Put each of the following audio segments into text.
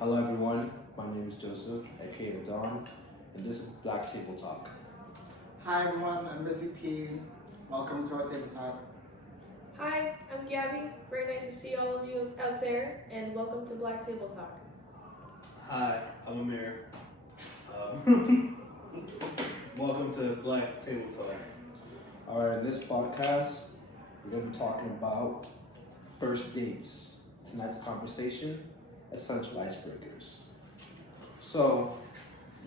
Hello everyone, my name is Joseph, aka The Dawn, and this is Black Table Talk. Hi everyone, I'm Missy P. Welcome to our table talk. Hi, I'm Gabby. Very nice to see all of you out there, and welcome to Black Table Talk. Hi, I'm Amir. Welcome to Black Table Talk. Alright, in this podcast, we're going to be talking about first dates. Tonight's conversation, essential icebreakers. So,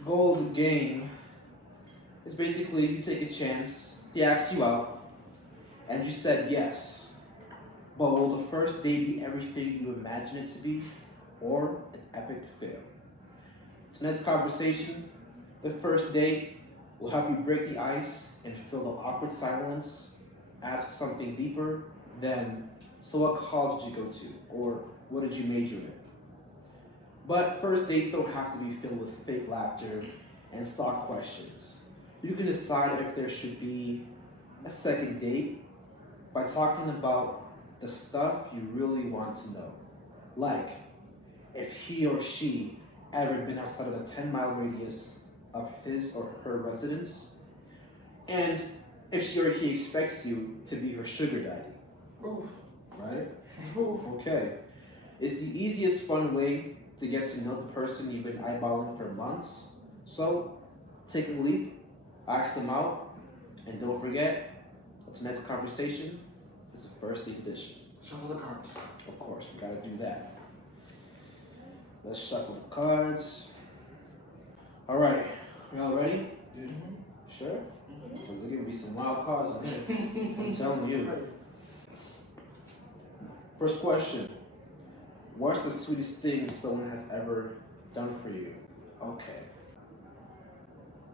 goal of the game is basically you take a chance, they ask you out, and you said yes. But will the first date be everything you imagine it to be, or an epic fail? Tonight's conversation, the first date, will help you break the ice and fill the awkward silence, ask something deeper than, so what college did you go to, or what did you major in? But first dates don't have to be filled with fake laughter and stock questions. You can decide if there should be a second date by talking about the stuff you really want to know. Like, if he or she ever been outside of a 10-mile radius of his or her residence, and if she or he expects you to be her sugar daddy. Ooh. Right? Ooh. Okay. It's the easiest fun way to get to know the person you've been eyeballing for months. So, take a leap, ask them out, and don't forget, tonight's conversation is the first date edition. Shuffle the cards. Of course, we gotta do that. Let's shuffle the cards. All right, we all ready? Mm-hmm. Sure? Because there's gonna be some wild cards in here. I'm telling you. First question. What's the sweetest thing someone has ever done for you? Okay.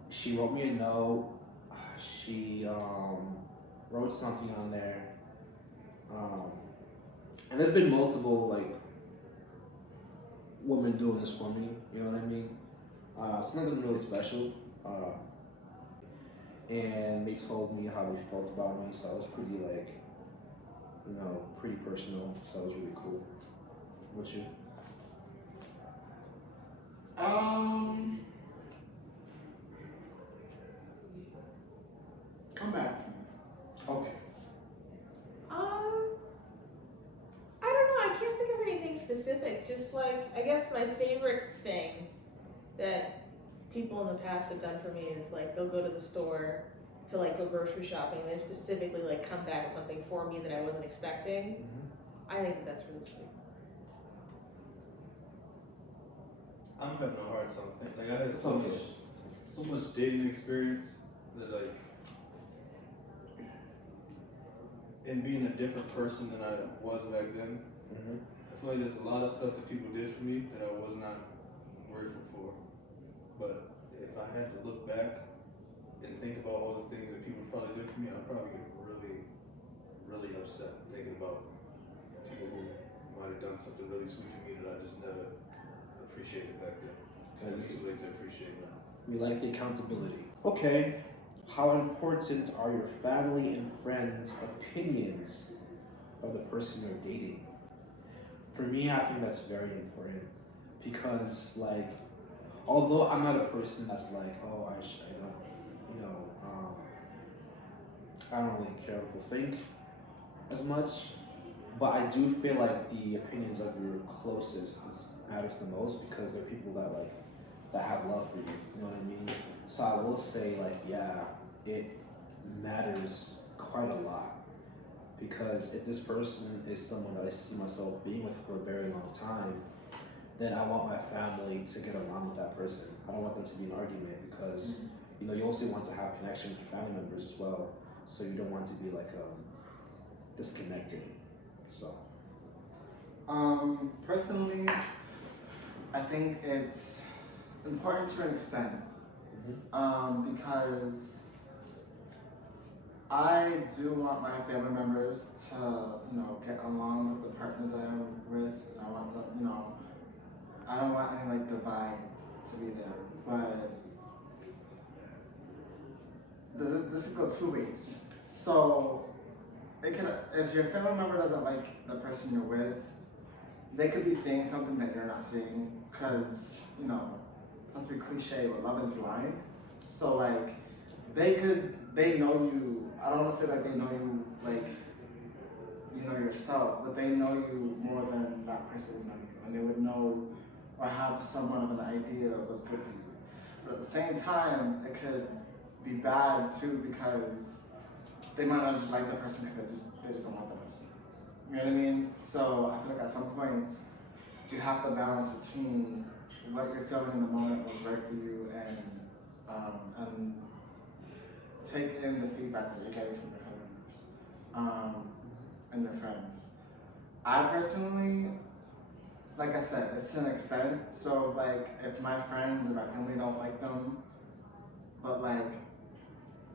She wrote me a note. She wrote something on there. And there's been multiple like women doing this for me. You know what I mean? It's nothing really special. And they told me how they felt about me, so it was pretty like, pretty personal. So it was really cool. What's you? Come back to me. Okay. I don't know. I can't think of anything specific. Just like, I guess my favorite thing that people in the past have done for me is like they'll go to the store to like go grocery shopping and they specifically like come back with something for me that I wasn't expecting. I think that's really sweet. I'm having a hard time thinking. Like I had so much dating experience that like, and being a different person than I was back then. I feel like there's a lot of stuff that people did for me that I was not grateful for. But if I had to look back and think about all the things that people probably did for me, I'd probably get really, really upset thinking about people who might have done something really sweet for me that I just never appreciated back then. And it's too late to appreciate now. We like the accountability. Okay. How important are your family and friends' opinions of the person you're dating? For me, I think that's very important because, like, although I'm not a person that's like, oh, I don't really care what people think as much, but I do feel like the opinions of your closest matters the most because they're people that have love for you. You know what I mean? So I will say like, yeah, it matters quite a lot because if this person is someone that I see myself being with for a very long time, then I want my family to get along with that person. I don't want them to be in an argument because you also want to have connection with your family members as well. So you don't want to be like disconnected. So personally, I think it's important to an extent. Because I do want my family members to, get along with the partner that I'm with. And I want them, I don't want any like divide to be there. But this could go two ways. So it can, if your family member doesn't like the person you're with, they could be seeing something that you're not seeing, because, you know, let's be cliche, but love is blind. So like, they know you, I don't want to say like they know you like, you know yourself, but they know you more than that person would know you, and they would know or have somewhat of an idea of what's good for you. But at the same time, it could be bad too, because they might not just like the person because they just don't like the person. You know what I mean? So I feel like at some point you have to balance between what you're feeling in the moment, what's right for you, and take in the feedback that you're getting from your family members and your friends. I personally, like I said, it's to an extent. So like, if my friends and my family don't like them, but like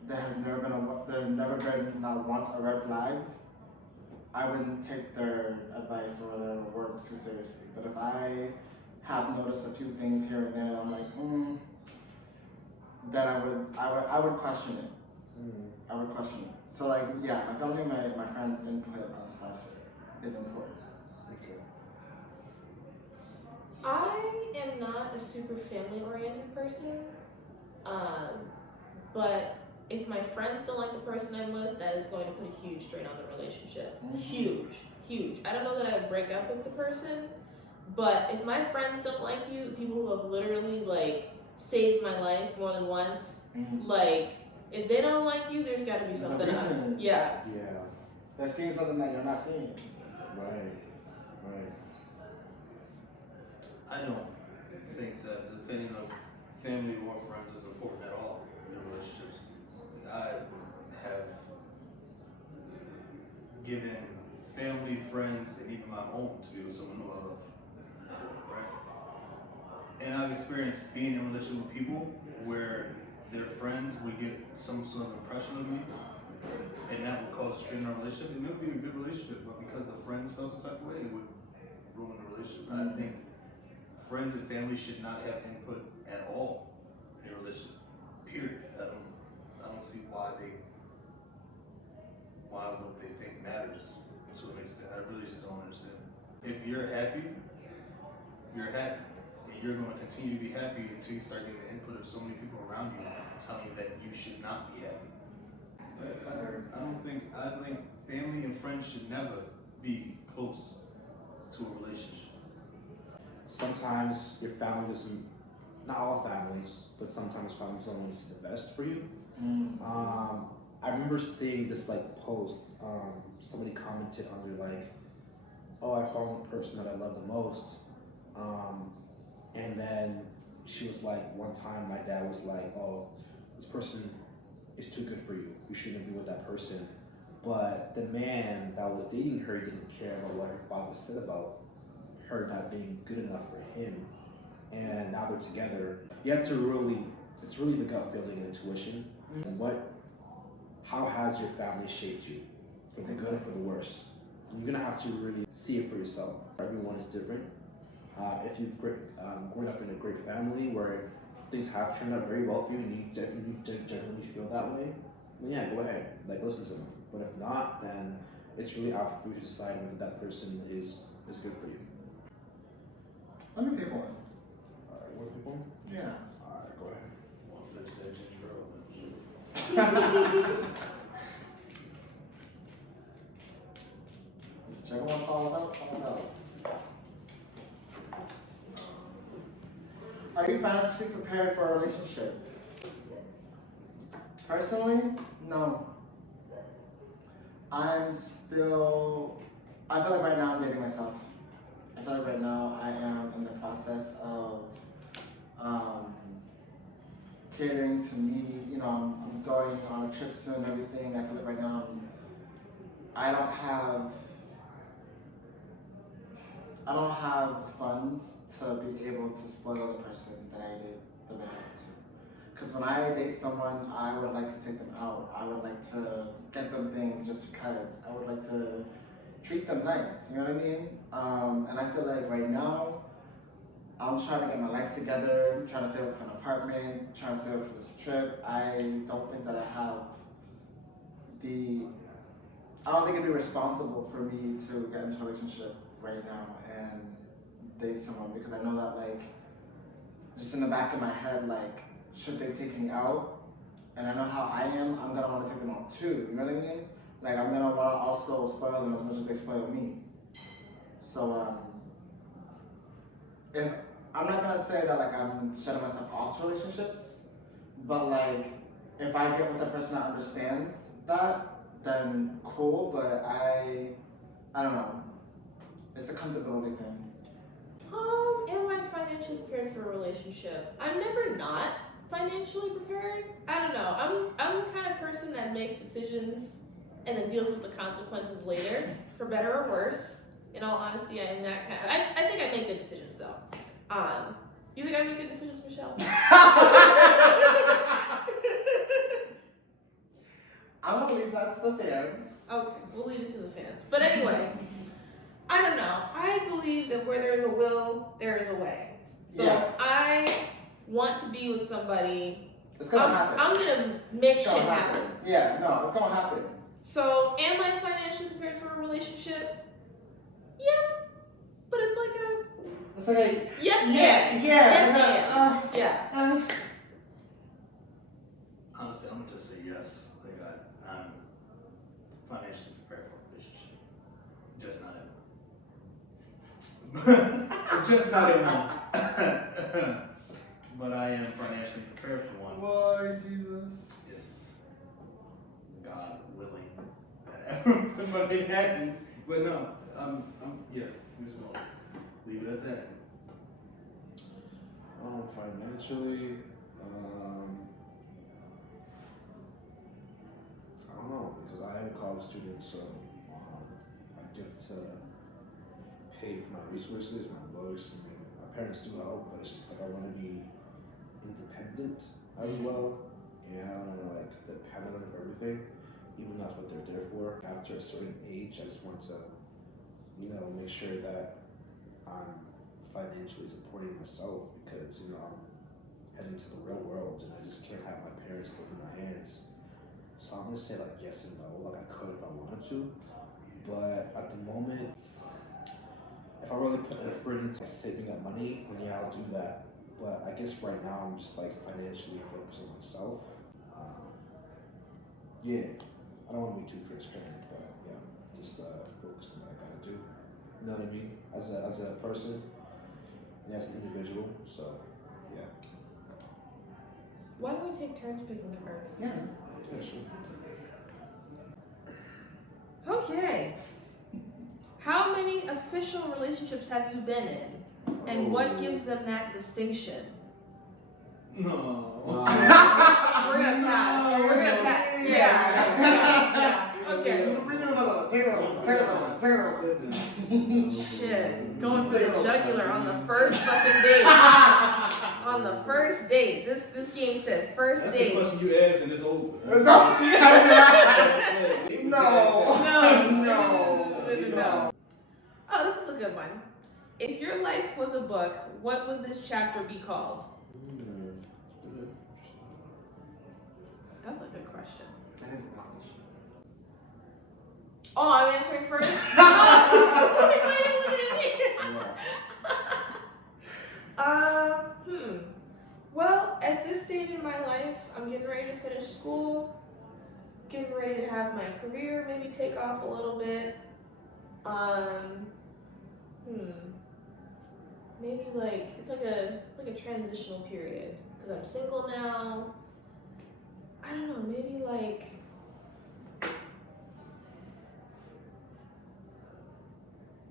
there's never been not once a red flag, I wouldn't take their advice or their words too seriously. But if I have noticed a few things here and there, I'm like, then I would question it. I would question it. So like, yeah, my family, my friends' input on stuff is important. Okay. I am not a super family-oriented person, but if my friends don't like the person I'm with, that is going to put a huge strain on the relationship. Huge. I don't know that I would break up with the person, but if my friends don't like you, people who have literally like saved my life more than once, like if they don't like you, there's got to be something up. Yeah. They're seeing something that you're not seeing. Right. I don't think that the opinion of family or friends is important at all in relationships. I have given family, friends, and even my home to be with someone who I love before, right? And I've experienced being in a relationship with people where their friends would get some sort of impression of me, and that would cause a strain in our relationship. And it would be a good relationship, but because the friends felt some type of way, it would ruin the relationship. I think friends and family should not have input at all in a relationship. Period. I don't see why what they think matters to an extent. I really just don't understand. If you're happy, you're happy. And you're going to continue to be happy until you start getting the input of so many people around you telling you that you should not be happy. I think family and friends should never be close to a relationship. Sometimes your family doesn't, not all families, but sometimes families don't want to see the best for you. I remember seeing this like post, somebody commented under like, oh, I found the person that I love the most. And then she was like, one time my dad was like, oh, this person is too good for you. You shouldn't be with that person. But the man that was dating her didn't care about what her father said about her not being good enough for him. And now they're together. You have to it's really the gut feeling and intuition. How has your family shaped you? For the good or for the worse? And you're gonna have to really see it for yourself. Everyone is different. If you've grown up in a great family where things have turned out very well for you and you generally feel that way, then yeah, go ahead, like listen to them. But if not, then it's really up for you to decide whether that person is good for you. Let me pick one. Alright, want to pick one? Yeah. Alright, go ahead. I'll fix that ginger ale. Whichever one falls out, falls out. Are you financially prepared for a relationship? Personally, no. I feel like right now I'm dating myself. I feel like right now I am in the process of catering to me. You know, I'm going on a trip soon and everything. I feel like right now I don't have the funds to be able to spoil the person that I date the way I want to. Because when I date someone, I would like to take them out. I would like to get them things just because. I would like to treat them nice, you know what I mean? And I feel like right now, I'm trying to get my life together, trying to save up for an apartment, trying to save up for this trip. I don't think it'd be responsible for me to get into a relationship right now and date someone, because I know that like just in the back of my head, like should they take me out, and I know how I am, I'm gonna want to take them out too. You know what I mean? Like I'm gonna want to also spoil them as much as they spoil me. So if I'm not gonna say that like I'm shutting myself off to relationships, but like if I get with a person that understands that, then cool. But I don't know. It's a comfortability thing. Am I financially prepared for a relationship? I'm never not financially prepared. I don't know. I'm the kind of person that makes decisions and then deals with the consequences later, for better or worse. In all honesty, I am that kind. I think I make good decisions though. You think I make good decisions, Michelle? I'm gonna leave that to the fans. Okay, we'll leave it to the fans. But anyway, I don't know. I believe that where there is a will, there is a way. So Yeah. if I want to be with somebody, It's gonna happen. I'm gonna make It's shit gonna happen. Yeah, no, it's gonna happen. So am I financially prepared for a relationship? Yeah, but it's like a It's like yes and. yeah. Yeah. Honestly, I'm gonna just say yes. Like I'm financially prepared for a relationship. Just not in just not in one. But I am financially prepared for one. Boy, Jesus. If God willing. But it happens. But no, I'm yeah, I'm just gonna leave it at that. Financially, I don't know, because I am a college student, so I get to pay for my resources, my books. I mean, my parents do help, but it's just like I want to be independent as well. Yeah, I don't want to like depend on them for everything, even though that's what they're there for. After a certain age, I just want to, make sure that I'm financially supporting myself, because I'm heading to the real world and I just can't have my parents holding my hands. So I'm gonna say like yes and no. Like I could if I wanted to, but at the moment, if I really put effort into saving up money, then yeah, I'll do that. But I guess right now I'm just like financially focused on myself. Yeah, I don't want to be too transparent, but yeah, just focus on what I gotta do. You know what I mean? As a person and as an individual. So yeah. Why don't we take turns picking cards? Yeah. Yeah, sure. Okay. How many official relationships have you been in? And what gives them that distinction? No. We're gonna pass. No. We're gonna pass. Yeah. Yeah. Okay. Bring another one. Take another one. Shit. Going for the jugular on the first fucking date. On the first date. This game said first That's date. the question you asked and it's over. It's over. No. Oh, this is a good one. If your life was a book, what would this chapter be called? That's a good question. That is a good question. Oh, I'm answering first? Why are you looking at me? Well, at this stage in my life, I'm getting ready to finish school, getting ready to have my career maybe take off a little bit. Maybe like it's like a transitional period because I'm single now. I don't know, maybe like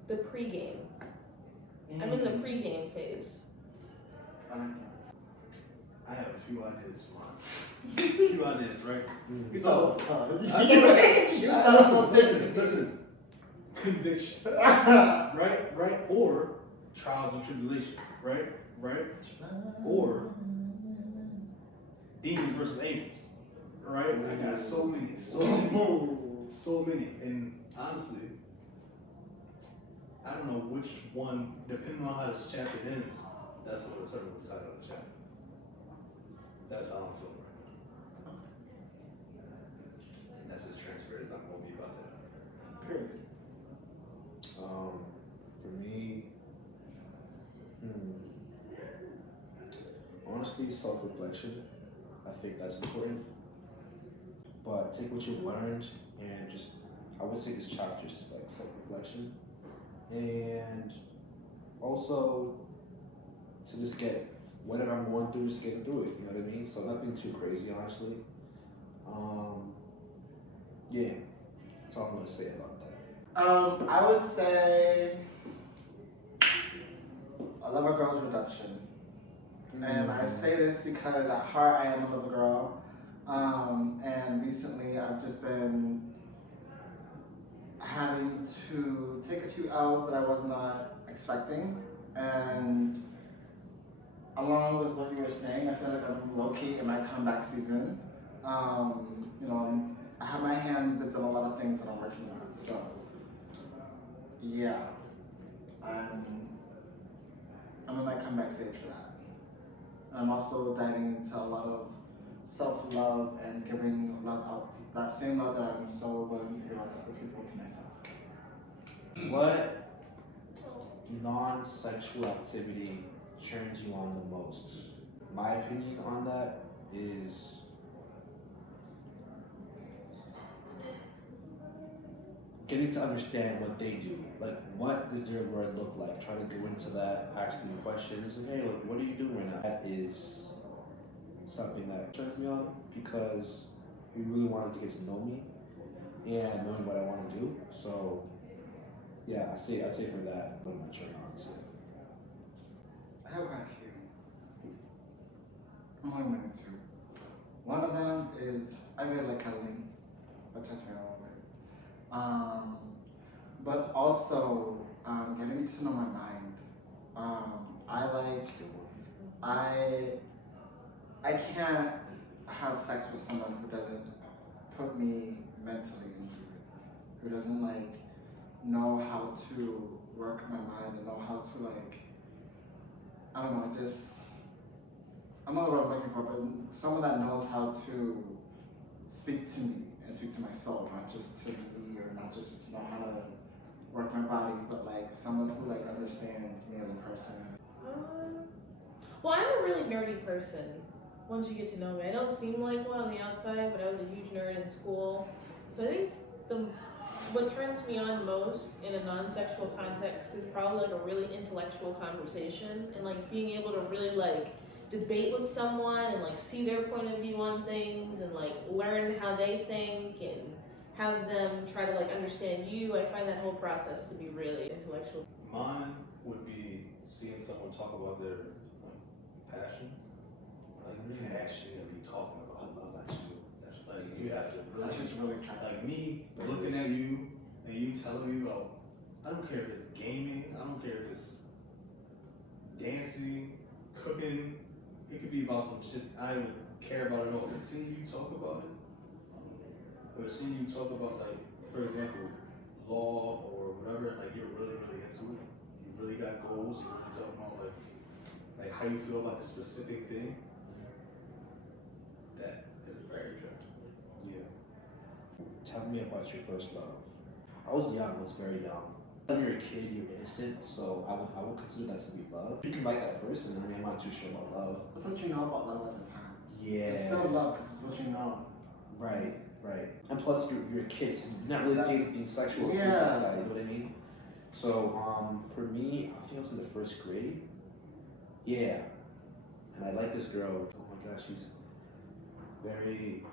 the pregame. I'm in the pregame phase. I have a few ideas, man. A few ideas, right? So, listen. Conviction. Right? Or trials and tribulations, right? Or demons versus angels, right? I got so many. And honestly, I don't know which one, depending on how this chapter ends, that's what will determine the title of the chapter. That's how I'm feeling right now. And that's as transparent as I'm going to be about that. Period. For me, honestly, self-reflection. I think that's important. But take what you've learned and just, I would say this chapter is just like self-reflection. And also to just get whatever I'm going through, just getting through it. You know what I mean? So nothing too crazy, honestly. Yeah, that's all I'm gonna say about that. I would say I love a girl's redemption. And I say this because at heart I am a little girl. And recently I've just been having to take a few L's that I was not expecting. And along with what you were saying, I feel like I'm low-key in my comeback season. You know, I have my hands dipped in a lot of things that I'm working on. So, yeah, I'm in my comeback stage for that. I'm also diving into a lot of self-love and giving love out, that same love that I'm so willing to give out to other people, to myself. What non-sexual activity turns you on the most? My opinion on that is getting to understand what they do. Like, what does their word look like? Try to go into that, ask them questions. Like, hey, look, what are you doing right now? That is something that turns me on because he really wanted to get to know me and knowing what I want to do. So, yeah, I'd say for that, one of my turn ons. I have quite a few. I'm only remembering two. One of them is I really like cuddling. That touched me a little bit. But also getting to know my mind. I can't have sex with someone who doesn't put me mentally into it, who doesn't like know how to work my mind and know how to like, I don't know, just, I don't know what I'm looking for, but someone that knows how to speak to me and speak to my soul, not just to me or not just know how to work my body, but like someone who like understands me as a person. Well, I'm a really nerdy person. Once you get to know me, I don't seem like one on the outside, but I was a huge nerd in school. So I think what turns me on most in a non-sexual context is probably like a really intellectual conversation and like being able to really like debate with someone and like see their point of view on things and like learn how they think and have them try to like understand you. I find that whole process to be really intellectual. Mine would be seeing someone talk about their passions, like passionately talking about. I love that too. That's like you have to really. That's just really attractive. Like me looking at you and you telling me about. I don't care if it's gaming. I don't care if it's dancing, cooking. It could be about some shit I don't care about at all. But seeing you talk about it, or seeing you talk about like, for example, law or whatever, like you're really into it. You really got goals. You're really talking about like how you feel about the specific thing. That is very attractive. Yeah. Tell me about your first love. I was young. I was very young. When you're a kid, you're innocent, so I would consider that to be love. You can like that person. I mean, I'm not too sure about love. That's what you know about love at the time. Yeah. It's still love because it's what you know. Right. And plus, you're a kid, so you're not really doing anything sexual. Or things like that, you know what I mean? So, for me, I think I was in the first grade. Yeah. And I like this girl. Oh my gosh, she's very.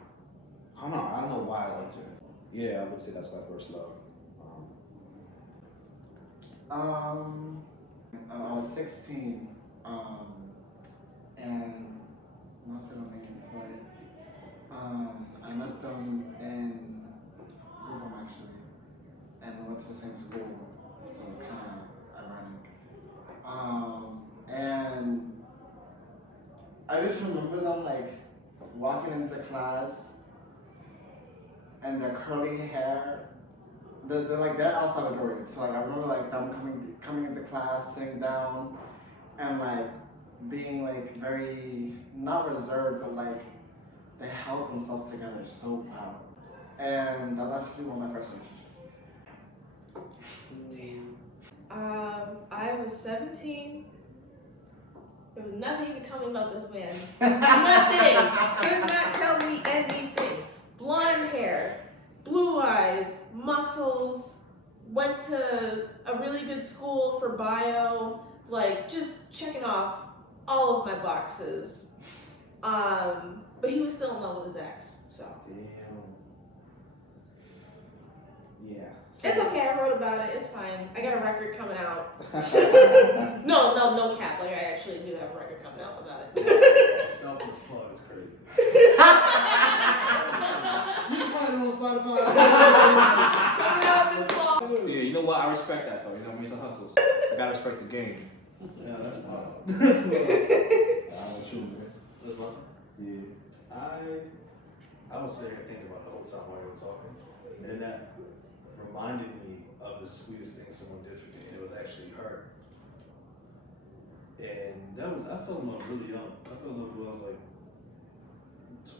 I don't know why I liked her. Yeah, I would say that's my first love. I was 16, and I'm not saying no names, but I met them in Google actually, and we went to the same school, so it's kind of ironic. And I just remember them like walking into class, and their curly hair. They're like they're El Salvadorian, so like I remember like them coming into class, sitting down, and like being like very not reserved, but like they held themselves together so well. And that was actually one of my first relationships. I was 17. There was nothing you could tell me about this man. Nothing. Could not tell me anything. Blonde hair, blue eyes, muscles, went to a really good school for bio, like just checking off all of my boxes. But he was still in love with his ex, so. Damn. Yeah. It's okay, I wrote about it, it's fine. I got a record coming out. No cap, like I actually do have a record coming out about it. Selfless plug is crazy. You can find it on Spotify. Coming out this fall. Yeah, you know what? I respect that though. You know what I mean? It's a hustle. I gotta respect the game. Yeah, that's wild. That's true, man. That's awesome. Yeah. I was sitting here thinking about the whole time while you were talking, and that reminded me of the sweetest thing someone did for me, and it was actually her. And I fell in love really young. I fell in love when I was like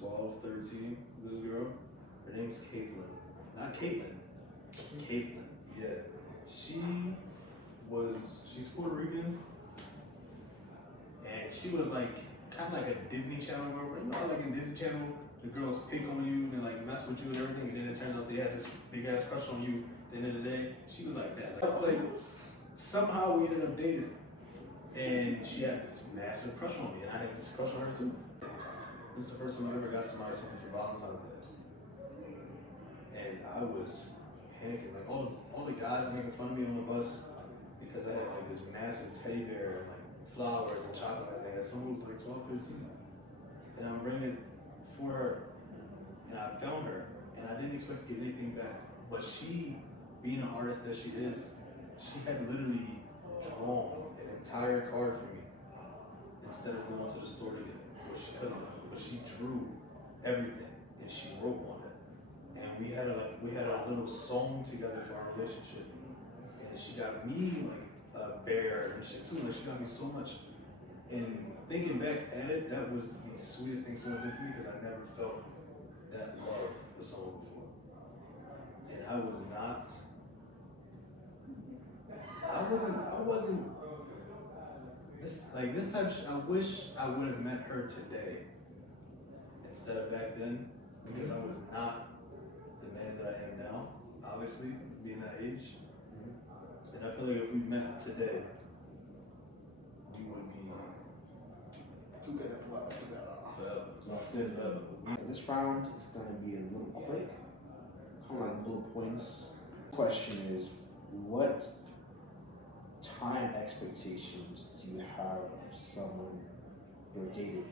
12, 13, this girl. Her name's Caitlin. Not Caitlin. Caitlin, yeah. She's Puerto Rican, and she was like, kind of like a Disney Channel girlfriend. You know, like in Disney Channel, the girls pick on you and like mess with you and everything, and then it turns out they had this big ass crush on you at the end of the day. She was like that. Like somehow we ended up dating, and she had this massive crush on me, and I had this crush on her too. This is the first time I ever got somebody something for Valentine's Day, and I was panicking. Like all the guys making fun of me on the bus because I had like this massive teddy bear and like flowers and chocolate and everything. Someone was like 12, 13. And I'm bringing it for her. And I found her. And I didn't expect to get anything back. But she, being an artist that she is, she had literally drawn an entire card for me instead of going to the store to get it, which she couldn't have. But she drew everything and she wrote on it. And we had a little song together for our relationship. And she got me like a bear and shit too. Like she got me so much. And thinking back at it, that was the sweetest thing someone did for me because I never felt that love for someone before. And I wasn't this time. I wish I would have met her today instead of back then because I was not the man that I am now. Obviously, being that age. And I feel like if we met today, we would be together forever. Forever. This round is going to be a little quick, kind of like bullet points. Question is, what time expectations do you have of someone you're dating?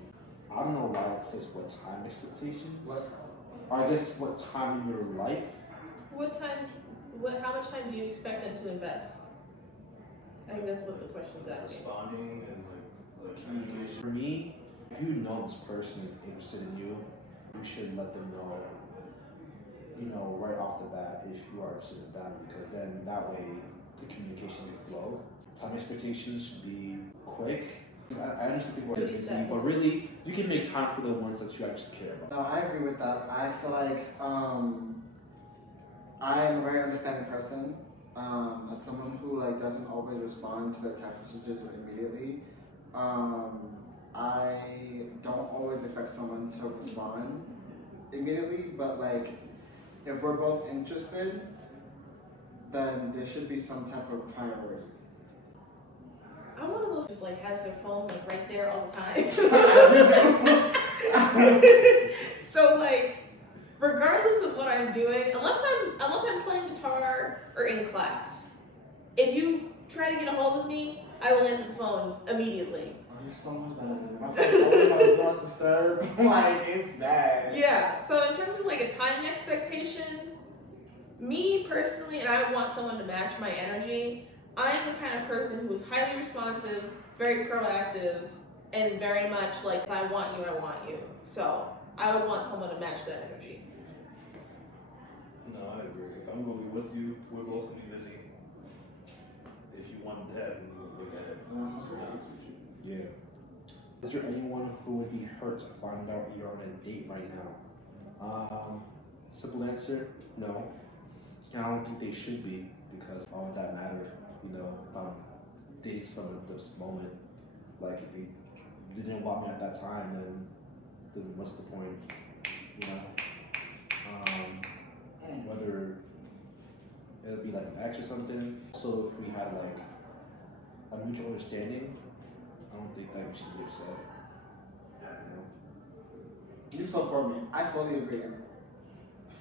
I don't know why it says what time expectations. What? Or I guess what time in your life. How much time do you expect them to invest? I think that's what the question's asking. responding and like communication. For me, if you know this person is interested in you, you should let them know, right off the bat if you are interested in them, because then that way the communication will flow. Time expectations should be quick. I understand people are busy, but really, you can make time for the ones that you actually care about. No, I agree with that. I feel like I am a very understanding person. As someone who like doesn't always respond to the text messages immediately, I don't always expect someone to respond immediately. But like, if we're both interested, then there should be some type of priority. I'm one of those who's like has their phone like right there all the time. So like, regardless of what I'm doing, unless I'm playing guitar or in class, if you try to get a hold of me, I will answer the phone immediately. Oh, you're so much better than me. My phone's always on Do Not Disturb. Like, it's bad. Yeah. So in terms of like a time expectation, me personally, and I want someone to match my energy. I'm the kind of person who is highly responsive, very proactive, and very much like, if I want you, I want you. So I would want someone to match that energy. No, I agree. If I'm going to be with you, we're both going to be busy. If you wanted to have me, we'll look at it. Yeah. Is there anyone who would be hurt to find out you're on a date right now? Simple answer, no. And I don't think they should be, because all that matter you know, if I'm dating someone at this moment, like if he didn't want me at that time, then what's the point? You know, whether it'll be like an ex or something. So if we had like a mutual understanding, I don't think that we should be upset. You know? You spoke for me. I fully agree.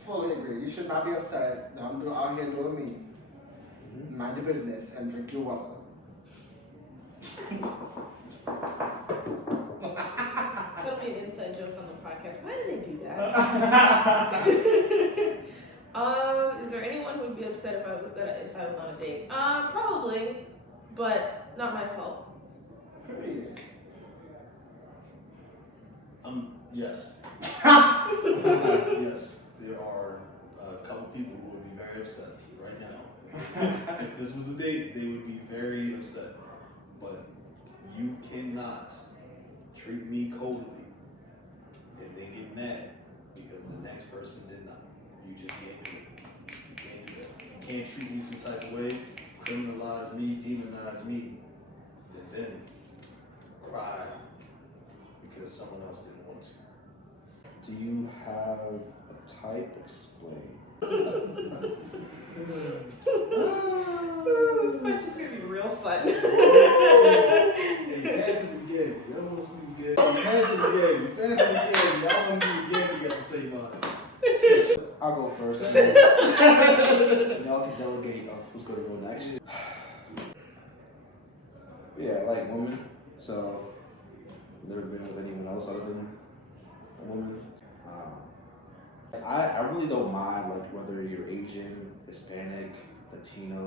Fully agree. You should not be upset that I'm out here doing me. Mind your business and drink your water. That'll be an inside joke on the podcast. Why do they do that? Is there anyone who would be upset if I was on a date? Probably, but not my fault. Yes. Yes, there are a couple people who would be very upset right now. If this was a date, they would be very upset. But you cannot treat me coldly and then get mad because the next person did not. You just can't do it. You can't do that. You can't treat me some type of way, criminalize me, demonize me, and then cry because someone else didn't want to. Do you have a type? Explain. This question's gonna be real fun. Hey, pass it again. Y'all want to see it again? Pass it again. Pass it again. Y'all want to see it again? You got to say mine. I'll go first. And y'all can delegate who's going to go next. Yeah, I like women, so I've never been with anyone else other than a woman. I really don't mind like whether you're Asian, Hispanic, Latino.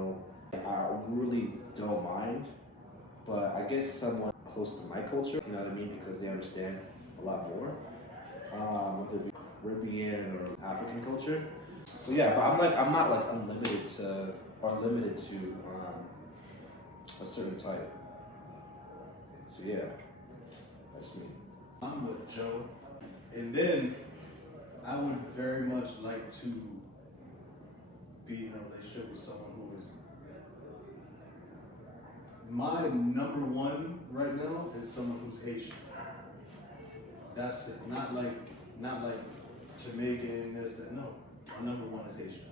I really don't mind, but I guess someone close to my culture, you know what I mean, because they understand a lot more, whether it be Caribbean or African culture. So yeah, but I'm not like unlimited to or limited to a certain type. So yeah, that's me. I'm with Joe. And then I would very much like to be in a relationship with someone who is my number one right now is someone who's Haitian. That's it. Not like Jamaican, this, that. No. My number one is Haitian.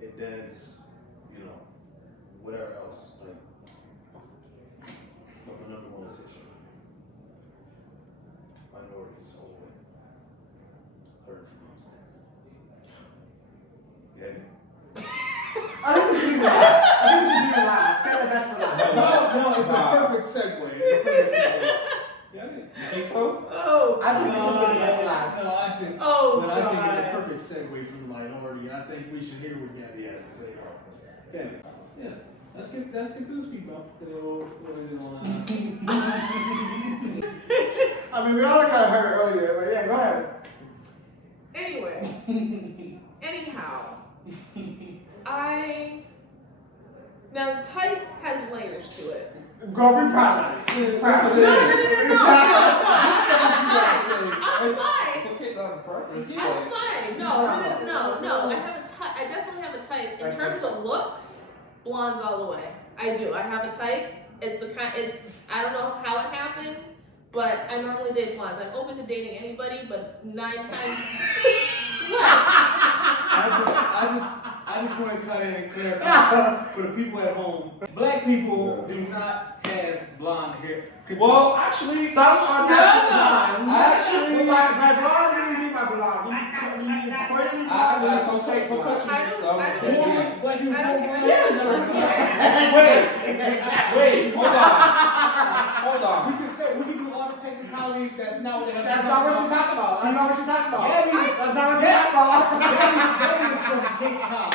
And then it's, you know, whatever else. Like, but my number one is Haitian. Minorities all the way. Learn from those things. Yeah. I think we should do last. Save the best for last. No, it's a perfect segue. It's a perfect segue. Yeah, you think so? Oh, I think we should save the best for last. No, I think. Oh, but I think God. it's a perfect segue from the minority. I think we should hear what Gabby has to say about this. Gabby. Yeah. Let's get through speed bump. I mean, we all kind of heard it earlier, but yeah, go ahead. Anyway, anyhow, now type has layers to it. Girl, be proud of it. Be proud of it. No. I'm It's fine. okay to have a preference. I'm fine. No. I definitely have a type. In terms of looks, blondes all the way. I do. I have a type. I don't know how it happened, but I normally date blondes. I'm open to dating anybody, but 9 times. What? I just want to cut in and clarify for the people at home. Black people do not have blonde hair. Well, actually, Some are not blonde. Actually, my blonde really mean my blonde. We need coily blonde. some countries. I don't Wait, hold on. We can do all the technicalities. That's not what That's not what she's talking about. That's not what she's talking about. Gabby That's not what she's talking about. Gabby's from Cape Cod.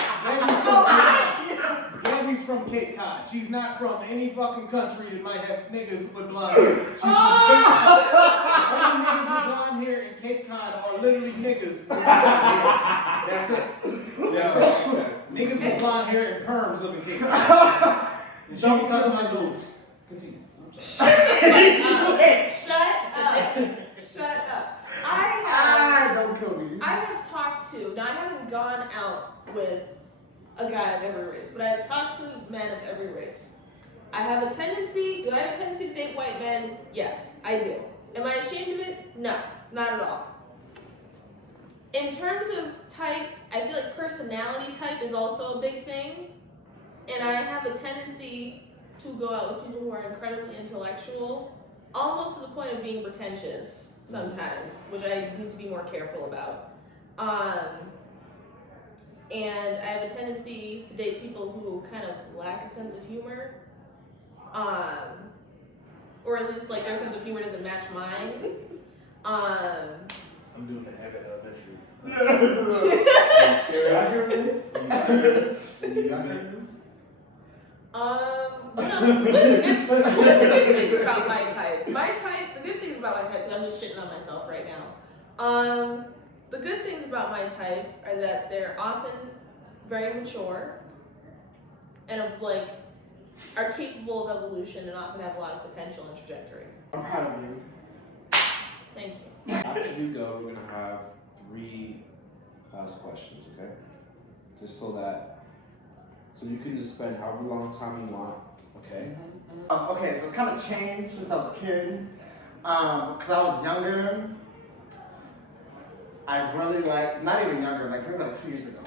Gabby's from Cape Cod. She's not from any fucking country that might have niggas with blonde hair. She's from Cape Cod. Only niggas with blonde hair in Cape Cod are literally niggas with blonde hair. That's it. Niggas with blonde hair and perms live in Cape Cod. And she ain't talking about those. Continue. Shut up. Don't kill me. I have talked to, now I haven't gone out with a guy of every race, but I've talked to men of every race. I have a tendency, do I have a tendency to date white men? Yes, I do. Am I ashamed of it? No, not at all. In terms of type, I feel like personality type is also a big thing. And I have a tendency to go out with people who are incredibly intellectual, almost to the point of being pretentious sometimes, which I need to be more careful about. And I have a tendency to date people who kind of lack a sense of humor. Or at least like their sense of humor doesn't match mine. I'm doing the Abbott Elementary. Y'all hear this? What are the good things about my type? The good things about my type, because I'm just shitting on myself right now. The good things about my type are that they're often very mature and are capable of evolution and often have a lot of potential and trajectory. I'm proud of you. Thank you. After you go, we're gonna have 3 last questions, okay? Just so you can just spend however long time you want, okay? Okay, so it's kind of changed since I was a kid. Because I was younger, I really liked, not even younger, like maybe like 2 years ago,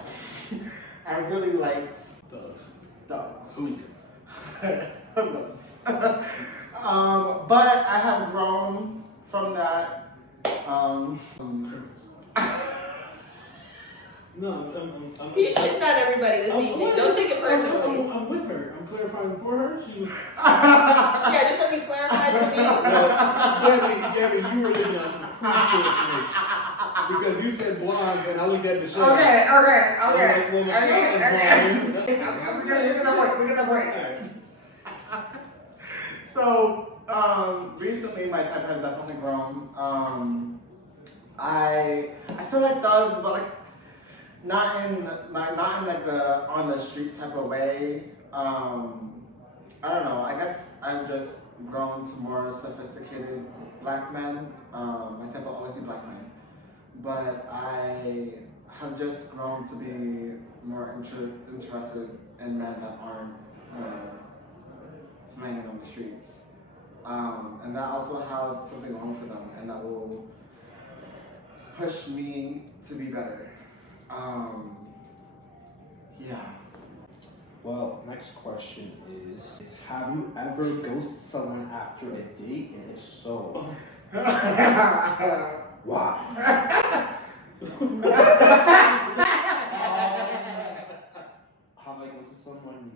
I really liked Thugs. hooligans. Thugs. But I have grown from that. Criminals. No, I'm He's shitting on everybody this evening. Don't take it personally. I'm with her. I'm clarifying for her. She was. Yeah, just let me clarify for me. Gabby, you were leaving out some crucial information. Because you said blondes and I looked at Michelle. Okay. Well, Michelle is blonde. We get the point. So, recently my type has definitely grown. I still like thugs, but like not in like the on the street type of way. I don't know. I guess I've just grown to more sophisticated black men. My type will always be black men, but I have just grown to be more interested in men that aren't slanging on the streets. And that also have something wrong for them, and that will push me to be better. Yeah. Well, next question is have you ever ghosted someone after a date, and if so, why? Have I ghosted someone